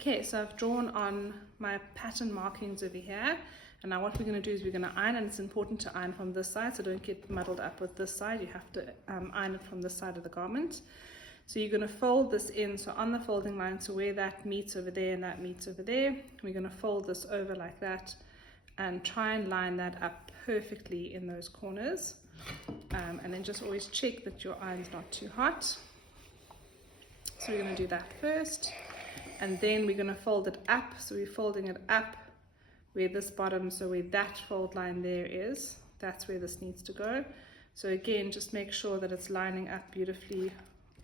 Okay, so I've drawn on my pattern markings over here, and now what we're going to do is we're going to iron, and it's important to iron from this side, so don't get muddled up with this side. You have to iron it from this side of the garment. So you're going to fold this in, so on the folding line, so where that meets over there and that meets over there, we're going to fold this over like that and try and line that up perfectly in those corners. And then just always check that your iron's not too hot. So we're going to do that first, and then we're going to fold it up. So we're folding it up where this bottom, so where that fold line there is, that's where this needs to go. So again, just make sure that it's lining up beautifully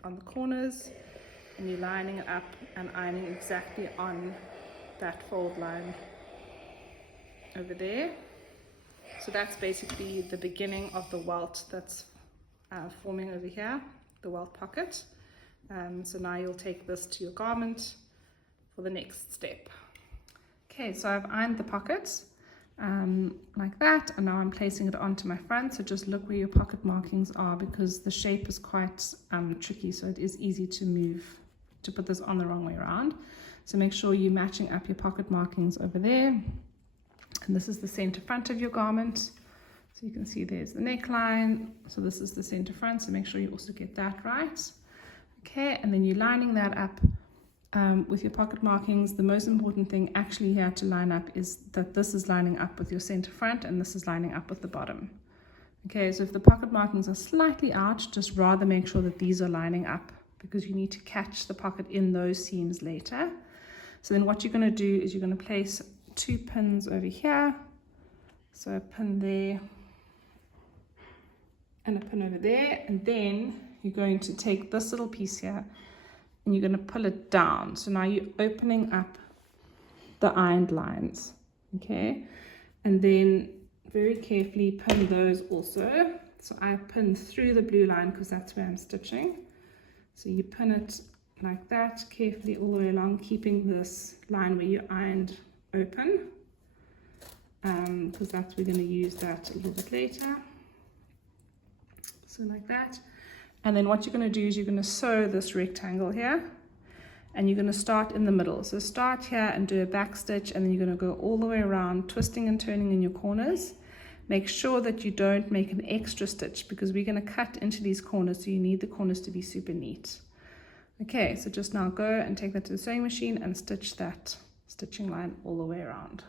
on the corners, and you're lining it up and ironing exactly on that fold line over there. So that's basically the beginning of the welt that's forming over here, the welt pocket. So now you'll take this to your garment for the next step. Okay, so I've ironed the pockets like that, and now I'm placing it onto my front. So just look where your pocket markings are, because the shape is quite tricky, so it is easy to move, to put this on the wrong way around. So make sure you're matching up your pocket markings over there. And this is the center front of your garment. So you can see there's the neckline. So this is the center front, so make sure you also get that right. Okay, and then you're lining that up with your pocket markings. The most important thing actually here to line up is that this is lining up with your center front and this is lining up with the bottom. Okay, so if the pocket markings are slightly out, just rather make sure that these are lining up, because you need to catch the pocket in those seams later. So then what you're going to do is you're going to place 2 pins over here. So a pin there and a pin over there, and then you're going to take this little piece here and you're going to pull it down. So now you're opening up the ironed lines, okay? And then very carefully pin those also. So I pin through the blue line because that's where I'm stitching. So you pin it like that, carefully all the way along, keeping this line where you ironed open, because that's, we're going to use that a little bit later. So like that. And then what you're going to do is you're going to sew this rectangle here, and you're going to start in the middle. So start here and do a back stitch, and then you're going to go all the way around, twisting and turning in your corners. Make sure that you don't make an extra stitch, because we're going to cut into these corners, so you need the corners to be super neat. Okay, so just now go and take that to the sewing machine and stitch that stitching line all the way around.